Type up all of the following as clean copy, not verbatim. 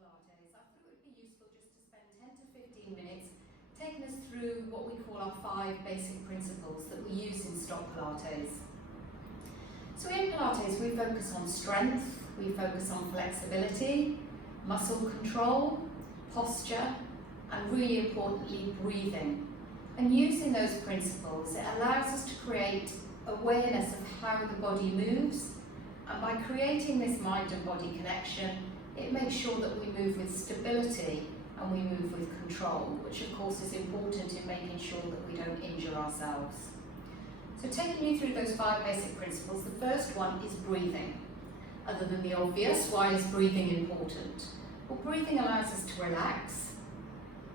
Pilates, I thought it would be useful just to spend 10 to 15 minutes taking us through what we call our 5 basic principles that we use in STOTT Pilates. So in Pilates we focus on strength, we focus on flexibility, muscle control, posture, and really importantly breathing. And using those principles, it allows us to create awareness of how the body moves, and by creating this mind and body connection, it makes sure that we move with stability and we move with control, which of course is important in making sure that we don't injure ourselves. So taking you through those 5 basic principles, the first one is breathing. Other than the obvious, why is breathing important? Well, breathing allows us to relax.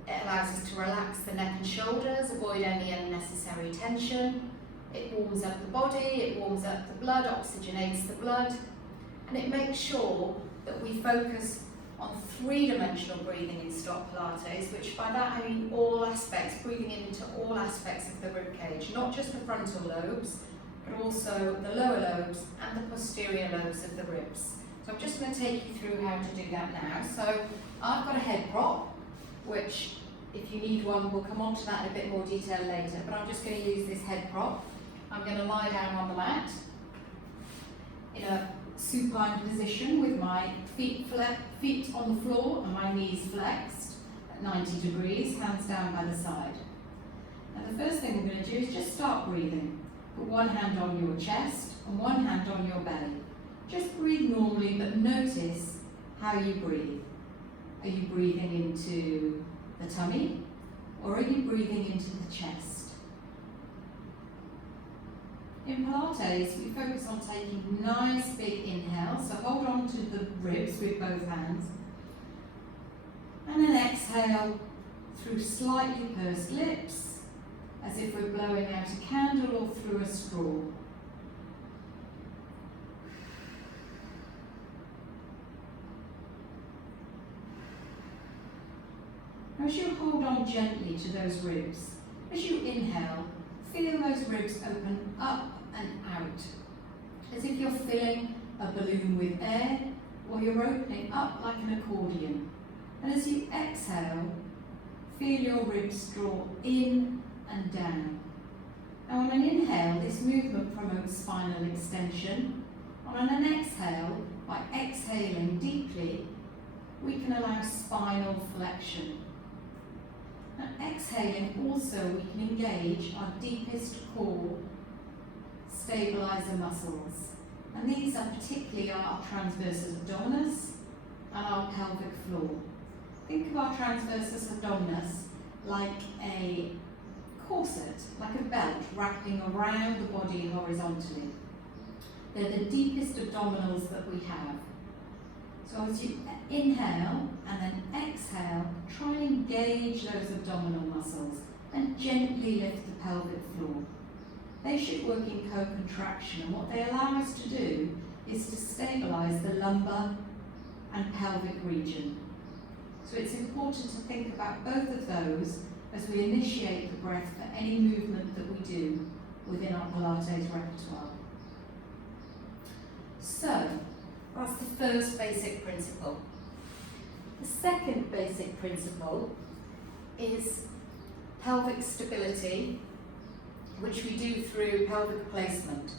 It allows us to relax the neck and shoulders, avoid any unnecessary tension. It warms up the body, it warms up the blood, oxygenates the blood, and it makes sure that we focus on 3-dimensional breathing in STOTT Pilates, which by that I mean all aspects, breathing into all aspects of the rib cage, not just the frontal lobes, but also the lower lobes and the posterior lobes of the ribs. So I'm just going to take you through how to do that now. So I've got a head prop, which if you need one, we'll come on to that in a bit more detail later, but I'm just going to use this head prop. I'm going to lie down on the mat in a supine position with my feet on the floor and my knees flexed at 90 degrees, hands down by the side. And the first thing we're going to do is just start breathing. Put one hand on your chest and one hand on your belly. Just breathe normally, but notice how you breathe. Are you breathing into the tummy, or are you breathing into the chest? In Pilates, we focus on taking nice big inhales, so hold on to the ribs with both hands, and then exhale through slightly pursed lips, as if we're blowing out a candle or through a straw. Now, as you hold on gently to those ribs, as you inhale, feel those ribs open up and out, as if you're filling a balloon with air, or you're opening up like an accordion. And as you exhale, feel your ribs draw in and down. Now on an inhale, this movement promotes spinal extension. On an exhale, by exhaling deeply, we can allow spinal flexion. Now exhaling also, we can engage our deepest core stabilizer muscles. And these are particularly our transversus abdominis and our pelvic floor. Think of our transversus abdominis like a corset, like a belt wrapping around the body horizontally. They're the deepest abdominals that we have. So as you inhale and then exhale, try and engage those abdominal muscles and gently lift the pelvic floor. They should work in co-contraction, and what they allow us to do is to stabilise the lumbar and pelvic region. So it's important to think about both of those as we initiate the breath for any movement that we do within our Pilates repertoire. So, that's the first basic principle. The second basic principle is pelvic stability, which we do through pelvic placement.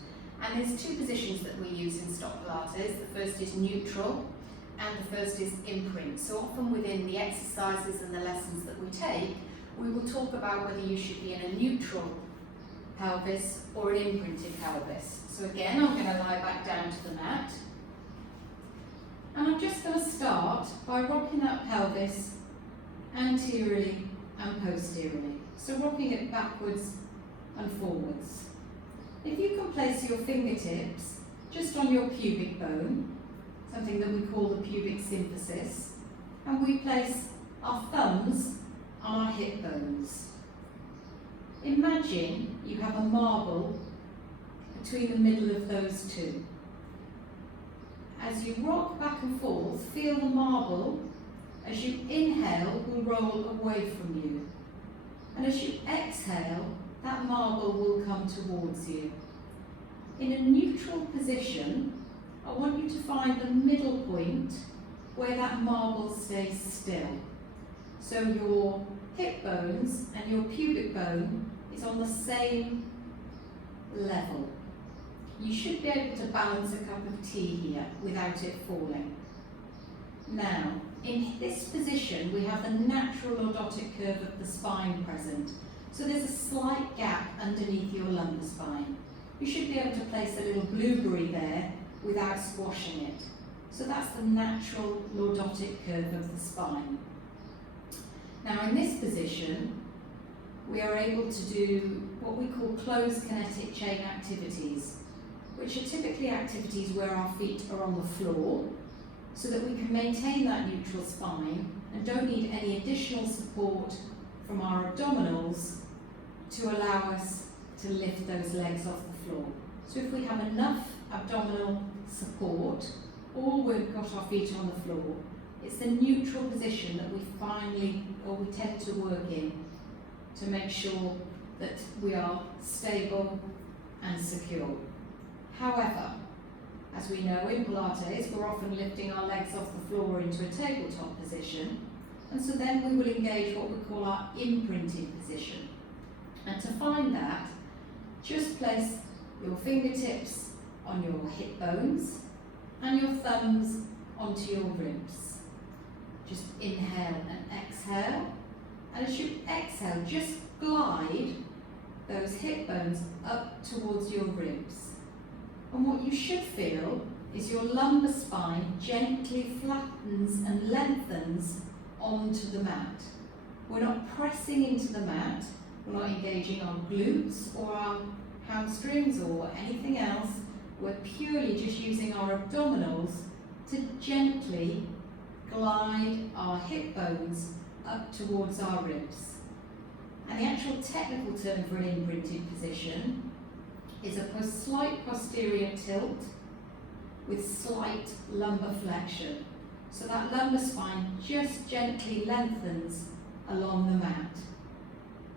And there's 2 positions that we use in STOTT Pilates. The first is neutral and the first is imprint. So often within the exercises and the lessons that we take, we will talk about whether you should be in a neutral pelvis or an imprinted pelvis. So again, I'm going to lie back down to the mat. And I'm just going to start by rocking that pelvis anteriorly and posteriorly. So rocking it backwards and forwards. If you can place your fingertips just on your pubic bone, something that we call the pubic symphysis, and we place our thumbs on our hip bones. Imagine you have a marble between the middle of those 2. As you rock back and forth, feel the marble, as you inhale, will roll away from you. And as you exhale, that marble will come towards you. In a neutral position, I want you to find the middle point where that marble stays still. So your hip bones and your pubic bone is on the same level. You should be able to balance a cup of tea here without it falling. Now, in this position, we have the natural lordotic curve of the spine present. So there's a slight gap underneath your lumbar spine. You should be able to place a little blueberry there without squashing it. So that's the natural lordotic curve of the spine. Now in this position, we are able to do what we call closed kinetic chain activities, which are typically activities where our feet are on the floor, so that we can maintain that neutral spine and don't need any additional support from our abdominals to allow us to lift those legs off the floor. So if we have enough abdominal support, or we've got our feet on the floor, it's the neutral position that we tend to work in to make sure that we are stable and secure. However, as we know in Pilates, we're often lifting our legs off the floor into a tabletop position, and so then we will engage what we call our imprinted position. And to find that, just place your fingertips on your hip bones and your thumbs onto your ribs. Just inhale and exhale, and as you exhale, just glide those hip bones up towards your ribs. And what you should feel is your lumbar spine gently flattens and lengthens onto the mat. We're not pressing into the mat, we're not engaging our glutes or our hamstrings or anything else. We're purely just using our abdominals to gently glide our hip bones up towards our ribs. And the actual technical term for an imprinted position is a slight posterior tilt with slight lumbar flexion. So that lumbar spine just gently lengthens along the mat.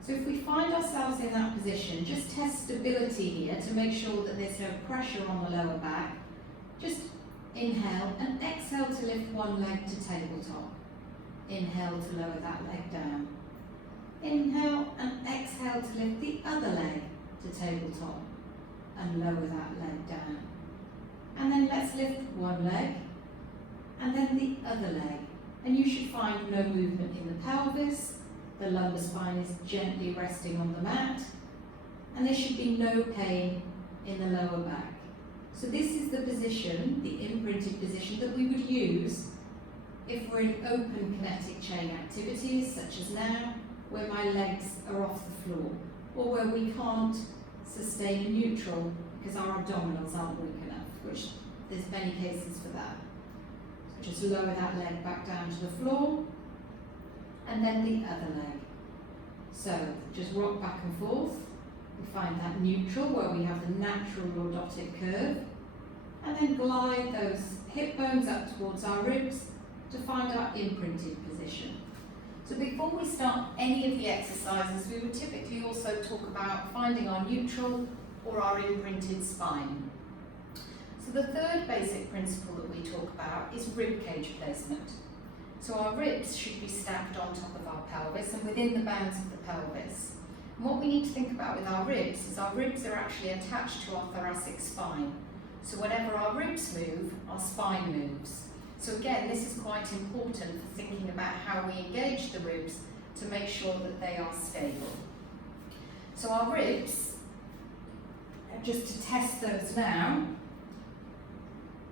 So if we find ourselves in that position, just test stability here to make sure that there's no pressure on the lower back. Just inhale and exhale to lift one leg to tabletop. Inhale to lower that leg down. Inhale and exhale to lift the other leg to tabletop and lower that leg down. And then let's lift one leg and then the other leg. And you should find no movement in the pelvis. The lumbar spine is gently resting on the mat, and there should be no pain in the lower back. So this is the position, the imprinted position, that we would use if we're in open kinetic chain activities, such as now, where my legs are off the floor, or where we can't sustain a neutral because our abdominals aren't weak enough, which there's many cases for that. So just lower that leg back down to the floor, and then the other leg. So just rock back and forth. We find that neutral where we have the natural lordotic curve, and then glide those hip bones up towards our ribs to find our imprinted position. So before we start any of the exercises, we would typically also talk about finding our neutral or our imprinted spine. So the third basic principle that we talk about is rib cage placement. So our ribs should be stacked on top of our pelvis and within the bounds of the pelvis. And what we need to think about with our ribs is our ribs are actually attached to our thoracic spine. So whenever our ribs move, our spine moves. So again, this is quite important for thinking about how we engage the ribs to make sure that they are stable. So our ribs, just to test those now,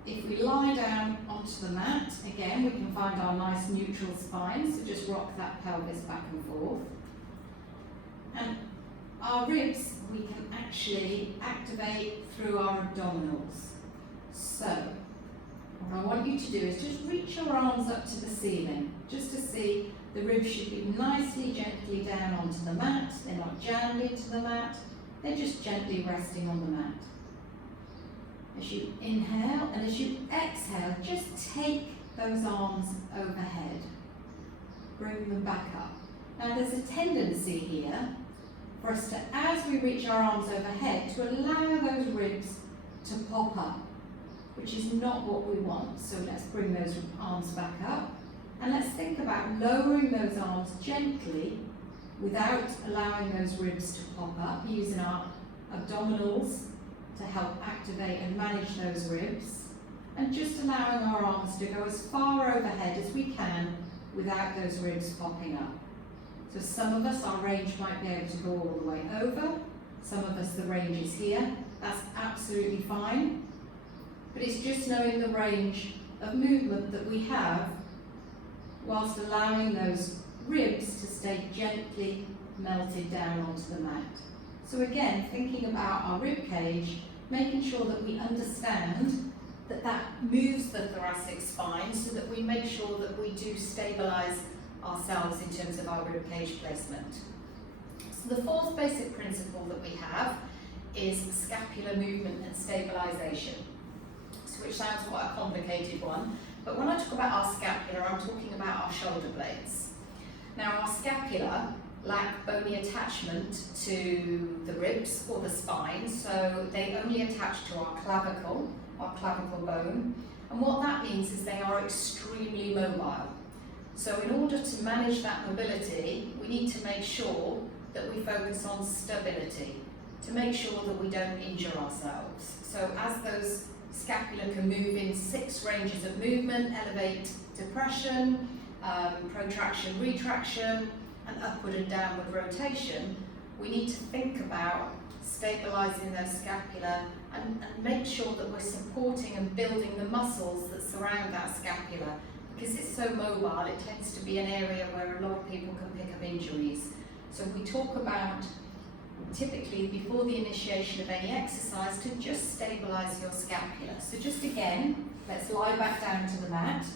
if we lie down onto the mat, again, we can find our nice neutral spine, so just rock that pelvis back and forth. And our ribs, we can actually activate through our abdominals. So, what I want you to do is just reach your arms up to the ceiling, just to see the ribs should be nicely, gently down onto the mat. They're not jammed into the mat, they're just gently resting on the mat. As you inhale and as you exhale, just take those arms overhead. Bring them back up. Now there's a tendency here for us to, as we reach our arms overhead, to allow those ribs to pop up. which is not what we want. So let's bring those arms back up, and let's think about lowering those arms gently without allowing those ribs to pop up, using our abdominals to help activate and manage those ribs, and just allowing our arms to go as far overhead as we can without those ribs popping up. So some of us, our range might be able to go all the way over. Some of us, the range is here. That's absolutely fine. But it's just knowing the range of movement that we have whilst allowing those ribs to stay gently melted down onto the mat. So again, thinking about our rib cage, making sure that we understand that that moves the thoracic spine so that we make sure that we do stabilise ourselves in terms of our rib cage placement. So the fourth basic principle that we have is scapular movement and stabilisation, which sounds quite a complicated one, but when I talk about our scapula, I'm talking about our shoulder blades. Now our scapula lack bony attachment to the ribs or the spine, so they only attach to our clavicle bone, and what that means is they are extremely mobile. So in order to manage that mobility, we need to make sure that we focus on stability, to make sure that we don't injure ourselves. So as those scapula can move in 6 ranges of movement, elevate, depression, protraction, retraction, and upward and downward rotation, we need to think about stabilising those scapula and make sure that we're supporting and building the muscles that surround that scapula. Because it's so mobile, it tends to be an area where a lot of people can pick up injuries. So we talk about, typically before the initiation of any exercise, to just stabilise your scapula. So just again, let's lie back down to the mat.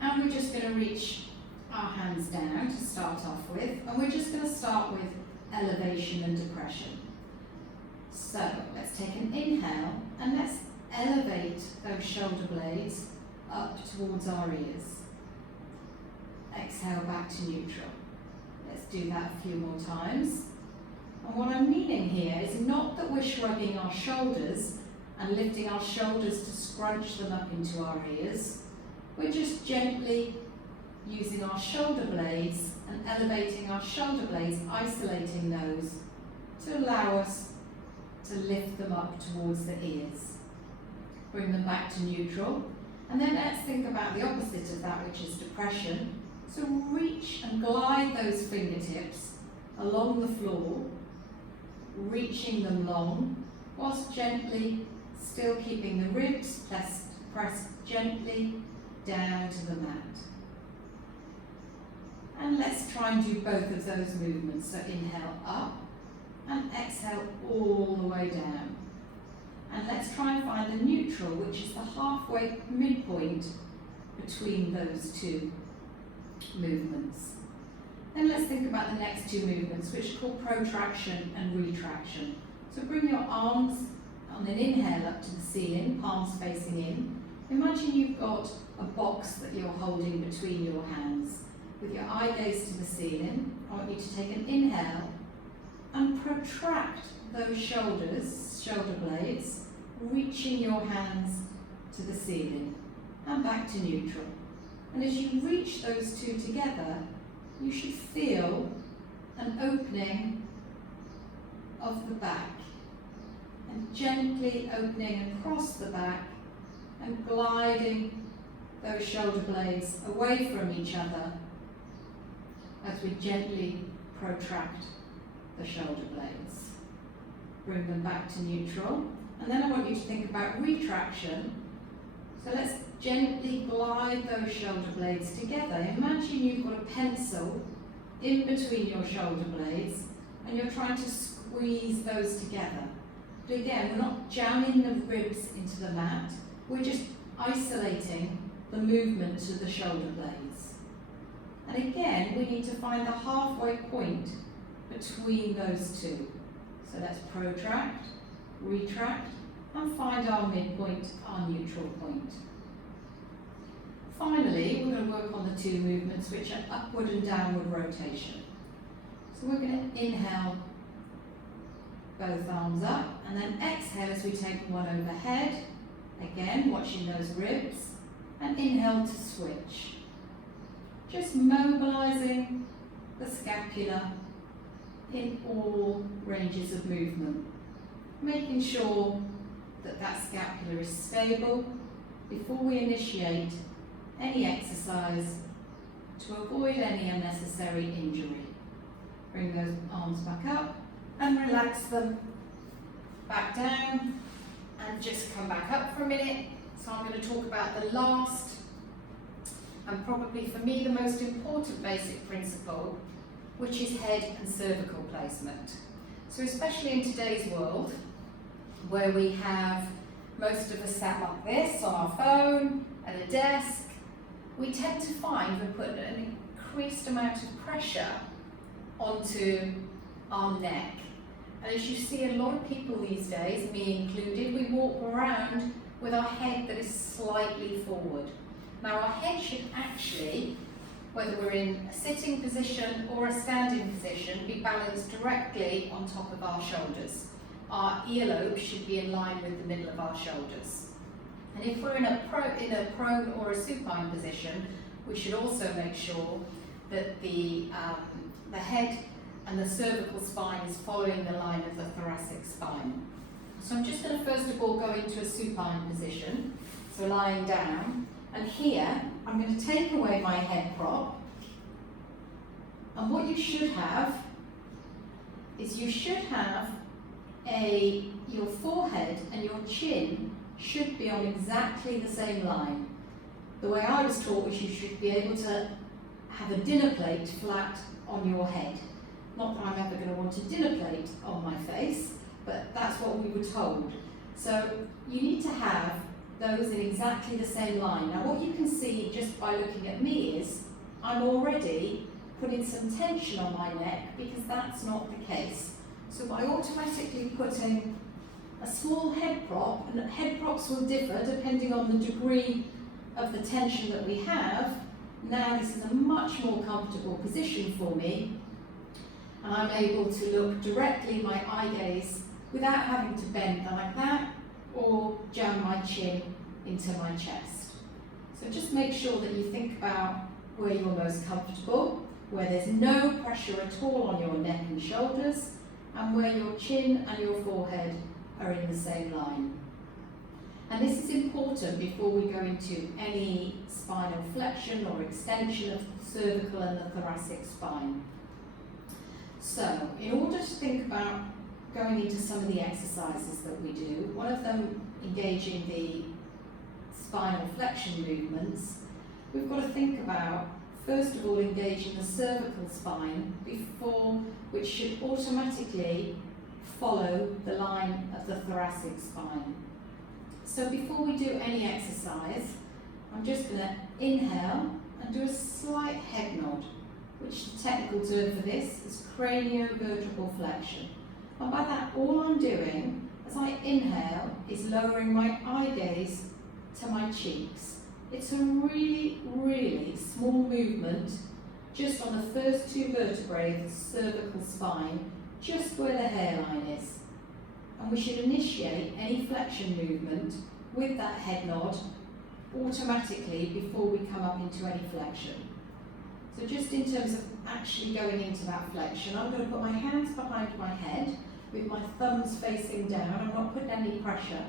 And we're just going to reach our hands down to start off with, and we're just going to start with elevation and depression. So let's take an inhale and let's elevate those shoulder blades up towards our ears. Exhale back to neutral. Let's do that a few more times. And what I'm meaning here is not that we're shrugging our shoulders and lifting our shoulders to scrunch them up into our ears. We're just gently using our shoulder blades and elevating our shoulder blades, isolating those to allow us to lift them up towards the ears. Bring them back to neutral. And then let's think about the opposite of that, which is depression. So reach and glide those fingertips along the floor, reaching them long, whilst gently still keeping the ribs pressed gently down to the mat. And let's try and do both of those movements. So inhale up and exhale all the way down. And let's try and find the neutral, which is the halfway midpoint between those two movements. Then let's think about the next 2 movements, which are called protraction and retraction. So bring your arms on an inhale up to the ceiling, palms facing in. Imagine you've got a box that you're holding between your hands. With your eye gaze to the ceiling, I want you to take an inhale and protract those shoulder blades, reaching your hands to the ceiling and back to neutral. And as you reach those 2 together, you should feel an opening of the back, and gently opening across the back and gliding those shoulder blades away from each other as we gently protract the shoulder blades. Bring them back to neutral. And then I want you to think about retraction. So let's gently glide those shoulder blades together. Imagine you've got a pencil in between your shoulder blades and you're trying to squeeze those together. But again, we're not jamming the ribs into the mat, we're just isolating the movement to the shoulder blades. And again, we need to find the halfway point between those 2. So let's protract, retract, and find our midpoint, our neutral point. Finally, we're going to work on the 2 movements, which are upward and downward rotation. So we're going to inhale both arms up, and then exhale as we take one overhead, again watching those ribs, and inhale to switch. Just mobilising the scapula in all ranges of movement, making sure that that scapula is stable before we initiate any exercise to avoid any unnecessary injury. Bring those arms back up and relax them back down, and just come back up for a minute. So I'm going to talk about the last and probably for me the most important basic principle, which is head and cervical placement. So especially in today's world, where we have most of us sat like this on our phone, at a desk, we tend to find we put an increased amount of pressure onto our neck. And as you see, a lot of people these days, me included, we walk around with our head that is slightly forward. Now our head should actually, whether we're in a sitting position or a standing position, be balanced directly on top of our shoulders. Our earlobe should be in line with the middle of our shoulders. And if we're in a prone or a supine position, we should also make sure that the head and the cervical spine is following the line of the thoracic spine. So I'm just going to first of all go into a supine position, so lying down, and here I'm going to take away my head prop, and what you should have is your forehead and your chin should be on exactly the same line. The way I was taught was you should be able to have a dinner plate flat on your head. Not that I'm ever going to want a dinner plate on my face, but that's what we were told. So you need to have those in exactly the same line. Now what you can see just by looking at me is I'm already putting some tension on my neck, because that's not the case. So by automatically putting a small head prop, and head props will differ depending on the degree of the tension that we have, now this is a much more comfortable position for me, and I'm able to look directly in my eye gaze without having to bend like that or jam my chin into my chest. So just make sure that you think about where you're most comfortable, where there's no pressure at all on your neck and shoulders, and where your chin and your forehead are in the same line. And this is important before we go into any spinal flexion or extension of the cervical and the thoracic spine. So, in order to think about going into some of the exercises that we do, one of them engaging the spinal flexion movements, we've got to think about, first of all, engaging the cervical spine, which should automatically follow the line of the thoracic spine. So before we do any exercise, I'm just going to inhale and do a slight head nod, which the technical term for this is craniovertebral flexion. And by that, all I'm doing as I inhale is lowering my eye gaze to my cheeks. It's a really, really small movement just on the first two vertebrae of the cervical spine, just where the hairline is. And we should initiate any flexion movement with that head nod automatically before we come up into any flexion. So just in terms of actually going into that flexion, I'm going to put my hands behind my head with my thumbs facing down. I'm not putting any pressure.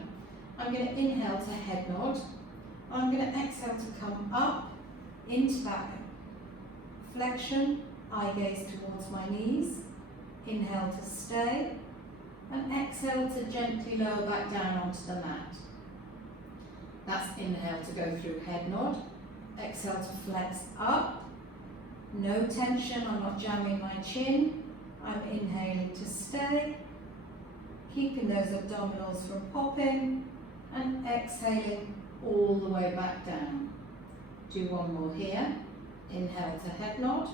I'm going to inhale to head nod. I'm going to exhale to come up into that flexion, eye gaze towards my knees. Inhale to stay, and exhale to gently lower back down onto the mat. That's inhale to go through head nod, exhale to flex up, no tension, I'm not jamming my chin, I'm inhaling to stay, keeping those abdominals from popping, and exhaling all the way back down. Do one more here, inhale to head nod,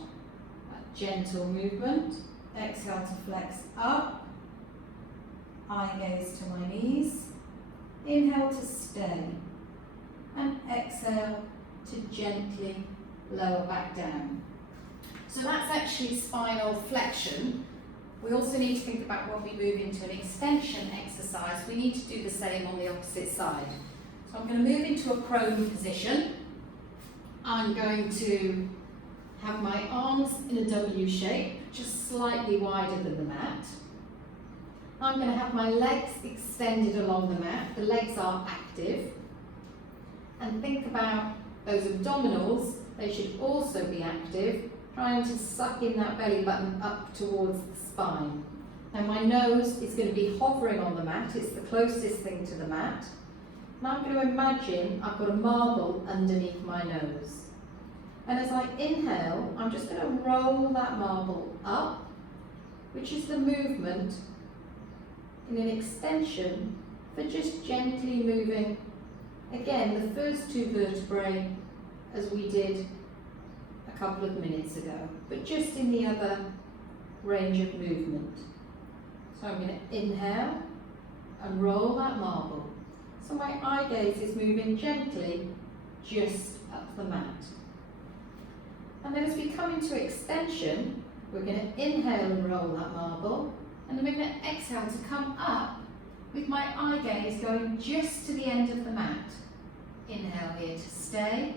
a gentle movement, exhale to flex up, eye gaze to my knees, inhale to stay, and exhale to gently lower back down. So that's actually spinal flexion We also need to think about when we move into an extension exercise, we need to do the same on the opposite side. So I'm going to move into a prone position. I'm going to have my arms in a W shape, just slightly wider than the mat. I'm going to have my legs extended along the mat. The legs are active. And think about those abdominals. They should also be active, trying to suck in that belly button up towards the spine. Now my nose is going to be hovering on the mat. It's the closest thing to the mat. And I'm going to imagine I've got a marble underneath my nose. And as I inhale, I'm just going to roll that marble up, which is the movement in an extension for just gently moving, again, the first two vertebrae as we did a couple of minutes ago, but just in the other range of movement. So I'm going to inhale and roll that marble. So my eye gaze is moving gently just up the mat. And then as we come into extension, we're going to inhale and roll that marble, and then we're going to exhale to come up with my eye gaze going just to the end of the mat. Inhale here to stay,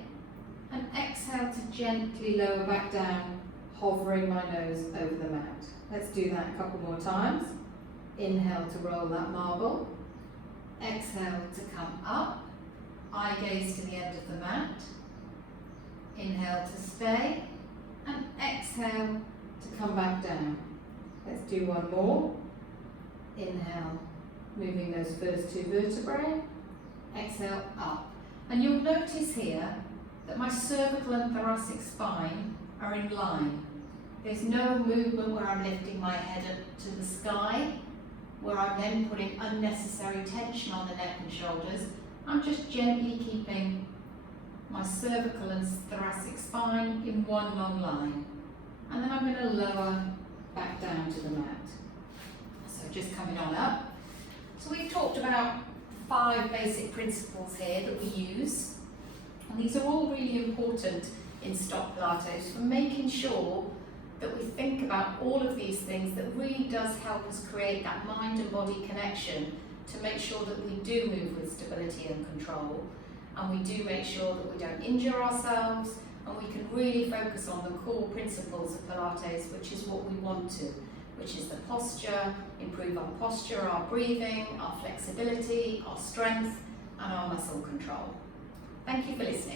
and exhale to gently lower back down, hovering my nose over the mat. Let's do that a couple more times. Inhale to roll that marble, exhale to come up, eye gaze to the end of the mat, inhale to stay, and exhale to come back down. Let's do one more. Inhale, moving those first two vertebrae, exhale up. And you'll notice here that my cervical and thoracic spine are in line. There's no movement where I'm lifting my head up to the sky, where I'm then putting unnecessary tension on the neck and shoulders. I'm just gently keeping my cervical and thoracic spine in one long line. And then I'm going to lower back down to the mat. So just coming on up. So we've talked about 5 basic principles here that we use. And these are all really important in STOTT Pilates for making sure that we think about all of these things that really does help us create that mind and body connection to make sure that we do move with stability and control, and we do make sure that we don't injure ourselves, and we can really focus on the core principles of Pilates, which is what we want to, which is the posture, improve our posture, our breathing, our flexibility, our strength, and our muscle control. Thank you for listening.